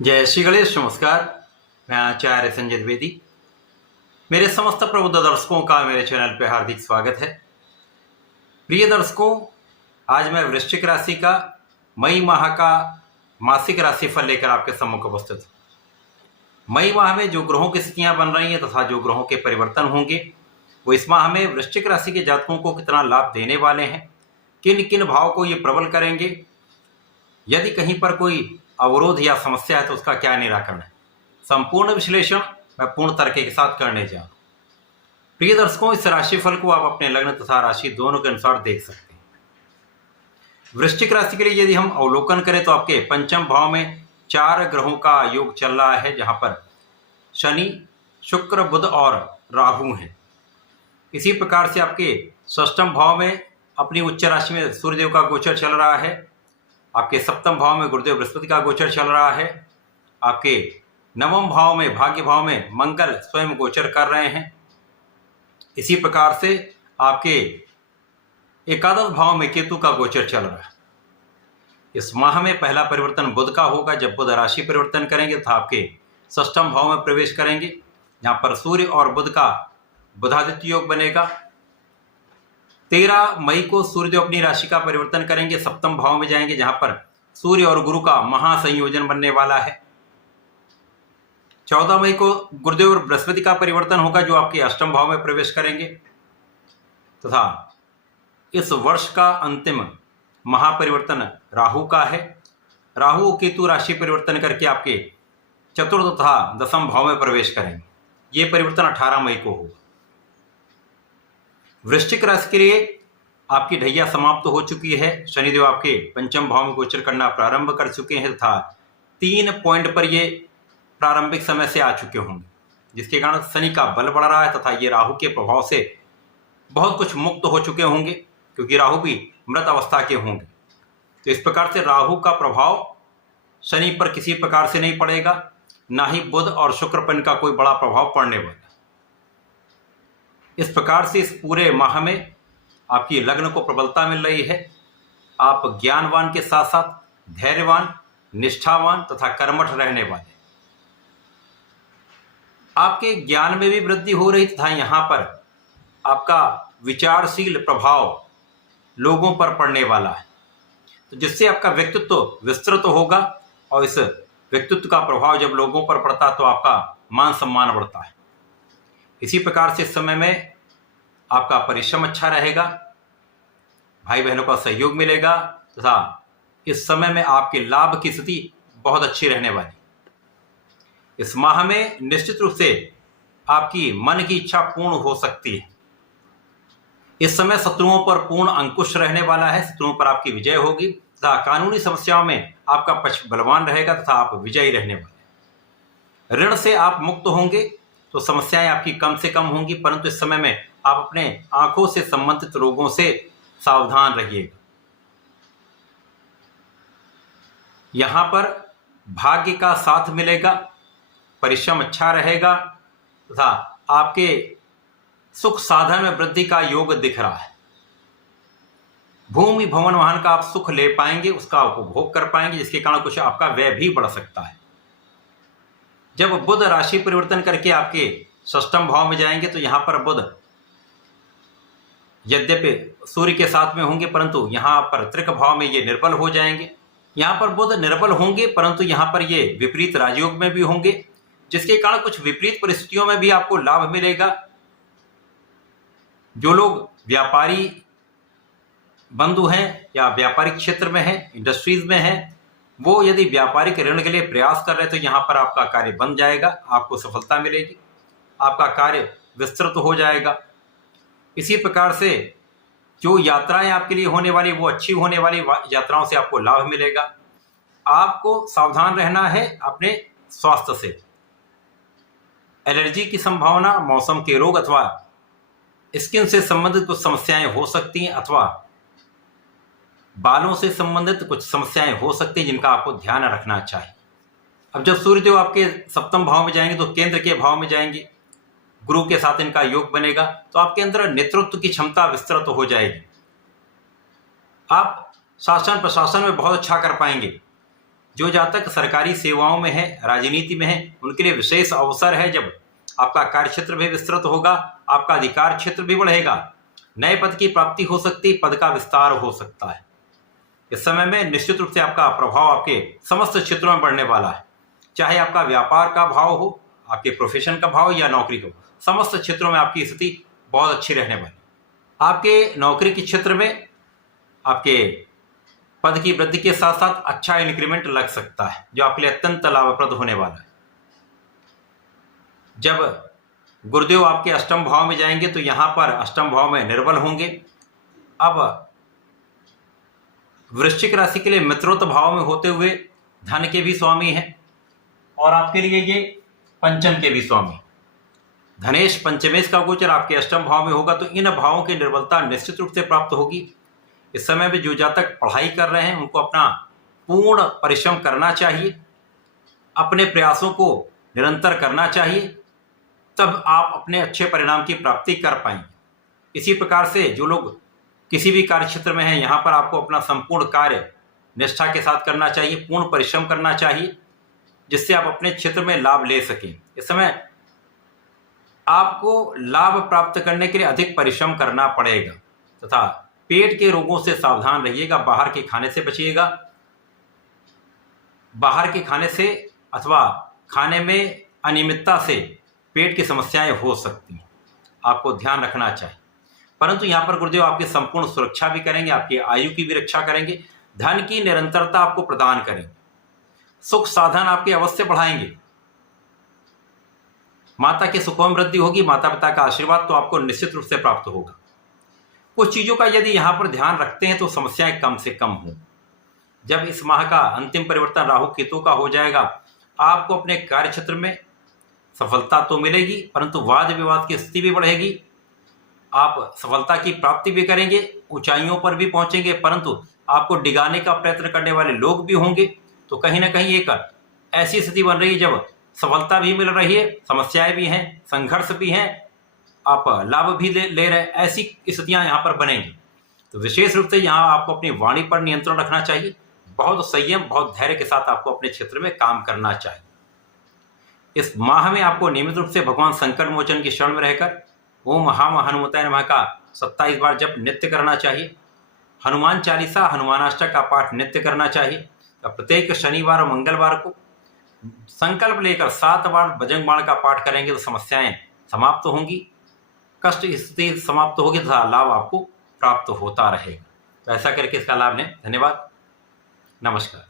जय श्री गणेश। नमस्कार। मैं आचार्य संजय द्विवेदी। मेरे समस्त प्रबुद्ध दर्शकों का मेरे चैनल पर हार्दिक स्वागत है। प्रिय दर्शकों, आज मैं वृश्चिक राशि का मई माह का मासिक राशिफल लेकर आपके सम्मुख उपस्थित हूँ। मई माह में जो ग्रहों की स्थितियां बन रही हैं तथा जो ग्रहों के परिवर्तन होंगे वो इस माह में वृश्चिक राशि के जातकों को कितना लाभ देने वाले हैं, किन किन भाव को ये प्रबल करेंगे, यदि कहीं पर कोई अवरोध या समस्या है तो उसका क्या निराकरण है, संपूर्ण विश्लेषण मैं पूर्ण तरीके के साथ करने जा रहा हूं। प्रिय दर्शकों, इस राशिफल को आप अपने लग्न तथा राशि दोनों के अनुसार देख सकते हैं। वृश्चिक राशि के लिए यदि हम अवलोकन करें तो आपके पंचम भाव में 4 ग्रहों का योग चल रहा है, जहां पर शनि, शुक्र, बुध और राहु हैं। इसी प्रकार से आपके षष्ठम भाव में अपनी उच्च राशि में सूर्यदेव का गोचर चल रहा है। आपके सप्तम भाव में गुरुदेव बृहस्पति का गोचर चल रहा है। आपके नवम भाव में भाग्य भाव में मंगल स्वयं गोचर कर रहे हैं। इसी प्रकार से आपके एकादश भाव में केतु का गोचर चल रहा है। इस माह में पहला परिवर्तन बुध का होगा, जब बुध राशि परिवर्तन करेंगे तथा आपके षष्ठम भाव में प्रवेश करेंगे, जहां पर सूर्य और बुध का बुधादित्य योग बनेगा। 13 मई को सूर्यदेव अपनी राशि का परिवर्तन करेंगे, सप्तम भाव में जाएंगे, जहां पर सूर्य और गुरु का महासंयोजन बनने वाला है। 14 मई को गुरुदेव और बृहस्पति का परिवर्तन होगा, जो आपके अष्टम भाव में प्रवेश करेंगे तथा इस वर्ष का अंतिम महापरिवर्तन राहु का है। राहु केतु राशि परिवर्तन करके आपके चतुर्थ तथा दसम भाव में प्रवेश करेंगे। ये परिवर्तन 18 मई को होगा। वृश्चिक राशि के लिए आपकी ढैया समाप्त हो चुकी है। शनिदेव आपके पंचम भाव में गोचर करना प्रारंभ कर चुके हैं तथा 3 पॉइंट पर ये प्रारंभिक समय से आ चुके होंगे, जिसके कारण शनि का बल बढ़ रहा है तथा ये राहु के प्रभाव से बहुत कुछ मुक्त हो चुके होंगे, क्योंकि राहु भी मृत अवस्था के होंगे। तो इस प्रकार से राहु का प्रभाव शनि पर किसी प्रकार से नहीं पड़ेगा, ना ही बुध और शुक्र पर इनका कोई बड़ा प्रभाव पड़ने वाला। इस प्रकार से इस पूरे माह में आपकी लग्न को प्रबलता मिल रही है। आप ज्ञानवान के साथ साथ धैर्यवान, निष्ठावान तथा कर्मठ रहने वाले। आपके ज्ञान में भी वृद्धि हो रही तथा यहाँ पर आपका विचारशील प्रभाव लोगों पर पड़ने वाला है, तो जिससे आपका व्यक्तित्व विस्तृत होगा और इस व्यक्तित्व का प्रभाव जब लोगों पर पड़ता तो आपका मान सम्मान बढ़ता है। इसी प्रकार से इस समय में आपका परिश्रम अच्छा रहेगा, भाई बहनों का सहयोग मिलेगा तथा इस समय में आपके लाभ की स्थिति बहुत अच्छी रहने वाली। इस माह में निश्चित रूप से आपकी मन की इच्छा पूर्ण हो सकती है। इस समय शत्रुओं पर पूर्ण अंकुश रहने वाला है, शत्रुओं पर आपकी विजय होगी तथा कानूनी समस्याओं में आपका पक्ष बलवान रहेगा तथा आप विजयी रहने वाले। ऋण से आप मुक्त होंगे तो समस्याएं आपकी कम से कम होंगी, परंतु इस समय में आप अपने आंखों से संबंधित रोगों से सावधान रहिएगा। यहां पर भाग्य का साथ मिलेगा, परिश्रम अच्छा रहेगा तथा आपके सुख साधन में वृद्धि का योग दिख रहा है। भूमि भवन वाहन का आप सुख ले पाएंगे, उसका उपभोग कर पाएंगे, जिसके कारण कुछ आपका व्यय भी बढ़ सकता है। जब बुध राशि परिवर्तन करके आपके षष्ठम भाव में जाएंगे तो यहां पर बुध यद्यपि सूर्य के साथ में होंगे, परंतु यहां पर त्रिक भाव में ये निर्बल हो जाएंगे। यहां पर बुध निर्बल होंगे, परंतु यहां पर ये विपरीत राजयोग में भी होंगे, जिसके कारण कुछ विपरीत परिस्थितियों में भी आपको लाभ मिलेगा। जो लोग व्यापारी बंधु हैं या व्यापारिक क्षेत्र में हैं, इंडस्ट्रीज में हैं, वो यदि व्यापारिक ऋण के लिए प्रयास कर रहे हैं तो यहाँ पर आपका कार्य बन जाएगा, आपको सफलता मिलेगी, आपका कार्य विस्तृत हो जाएगा। इसी प्रकार से जो यात्राएं आपके लिए होने वाली वो अच्छी होने वाली यात्राओं से आपको लाभ मिलेगा। आपको सावधान रहना है अपने स्वास्थ्य से। एलर्जी की संभावना, मौसम के रोग अथवा स्किन से संबंधित कुछ समस्याएं हो सकती हैं अथवा बालों से संबंधित कुछ समस्याएं हो सकती हैं, जिनका आपको ध्यान रखना चाहिए। अब जब सूर्यदेव आपके सप्तम भाव में जाएंगे तो केंद्र के भाव में जाएंगे, गुरु के साथ इनका योग बनेगा, तो आपके अंदर नेतृत्व की क्षमता विस्तृत हो जाएगी। आप शासन प्रशासन में बहुत अच्छा कर पाएंगे। जो जातक सरकारी सेवाओं में है, राजनीति में है, उनके लिए विशेष अवसर है जब आपका कार्यक्षेत्र भी विस्तृत होगा, आपका अधिकार क्षेत्र भी बढ़ेगा, नए पद की प्राप्ति हो सकती, पद का विस्तार हो सकता है। इस समय में निश्चित रूप से आपका प्रभाव आपके समस्त क्षेत्रों में बढ़ने वाला है, चाहे आपका व्यापार का भाव हो, आपके प्रोफेशन का भाव या नौकरी का, समस्त क्षेत्रों में आपकी स्थिति बहुत अच्छी रहने वाली। आपके नौकरी के क्षेत्र में आपके पद की वृद्धि के साथ साथ अच्छा इंक्रीमेंट लग सकता है, जो आपके लिए अत्यंत लाभप्रद होने वाला है। जब गुरुदेव आपके अष्टम भाव में जाएंगे तो यहां पर अष्टम भाव में निर्बल होंगे। अब वृश्चिक राशि के लिए मित्रोत भाव में होते हुए धन के भी स्वामी हैं और आपके लिए ये पंचम के भी स्वामी। धनेश पंचमेश का गोचर आपके अष्टम भाव में होगा तो इन भावों की निर्बलता निश्चित रूप से प्राप्त होगी। इस समय में जो जातक पढ़ाई कर रहे हैं उनको अपना पूर्ण परिश्रम करना चाहिए, अपने प्रयासों को निरंतर करना चाहिए, तब आप अपने अच्छे परिणाम की प्राप्ति कर पाएंगे। इसी प्रकार से जो लोग किसी भी कार्य क्षेत्र में हैं, यहाँ पर आपको अपना संपूर्ण कार्य निष्ठा के साथ करना चाहिए, पूर्ण परिश्रम करना चाहिए, जिससे आप अपने क्षेत्र में लाभ ले सकें। इस समय आपको लाभ प्राप्त करने के लिए अधिक परिश्रम करना पड़ेगा तथा पेट के रोगों से सावधान रहिएगा, बाहर के खाने से बचिएगा। बाहर के खाने से अथवा खाने में अनियमितता से पेट की समस्याएं हो सकती हैं, आपको ध्यान रखना चाहिए। परंतु यहाँ पर गुरुदेव आपकी संपूर्ण सुरक्षा भी करेंगे, आपकी आयु की भी रक्षा करेंगे, धन की निरंतरता आपको प्रदान करेंगे, सुख साधन आपके अवश्य बढ़ाएंगे, माता के सुखों में वृद्धि होगी, माता पिता का आशीर्वाद तो आपको निश्चित रूप से प्राप्त होगा। कुछ चीज़ों का यदि यहाँ पर ध्यान रखते हैं तो समस्याएं कम से कम हों। जब इस माह का अंतिम परिवर्तन राहु केतु का हो जाएगा, आपको अपने कार्य क्षेत्र में सफलता तो मिलेगी, परंतु वाद विवाद की स्थिति भी बढ़ेगी। आप सफलता की प्राप्ति भी करेंगे, ऊंचाइयों पर भी पहुंचेंगे, परंतु आपको डिगाने का प्रयत्न करने वाले लोग भी होंगे। तो कहीं ना कहीं एक ऐसी स्थिति बन रही है जब सफलता भी मिल रही है, समस्याएं भी हैं, संघर्ष भी हैं, आप लाभ भी ले रहे हैं, ऐसी स्थितियां यहाँ पर बनेंगी। तो विशेष रूप से यहाँ आपको अपनी वाणी पर नियंत्रण रखना चाहिए, बहुत संयम, बहुत धैर्य के साथ आपको अपने क्षेत्र में काम करना चाहिए। इस माह में आपको नियमित रूप से भगवान संकट मोचन की शरण में रहकर ओम महाम हनुमताय नमः का 27 बार जप नित्य करना चाहिए। हनुमान चालीसा, हनुमानाष्टक का पाठ नित्य करना चाहिए। प्रत्येक शनिवार और मंगलवार को संकल्प लेकर 7 बार बजरंग बाण का पाठ करेंगे तो समस्याएं समाप्त होंगी, कष्ट स्थिति समाप्त होगी तथा लाभ आपको प्राप्त होता रहेगा। तो ऐसा करके इसका लाभ लें। धन्यवाद, नमस्कार।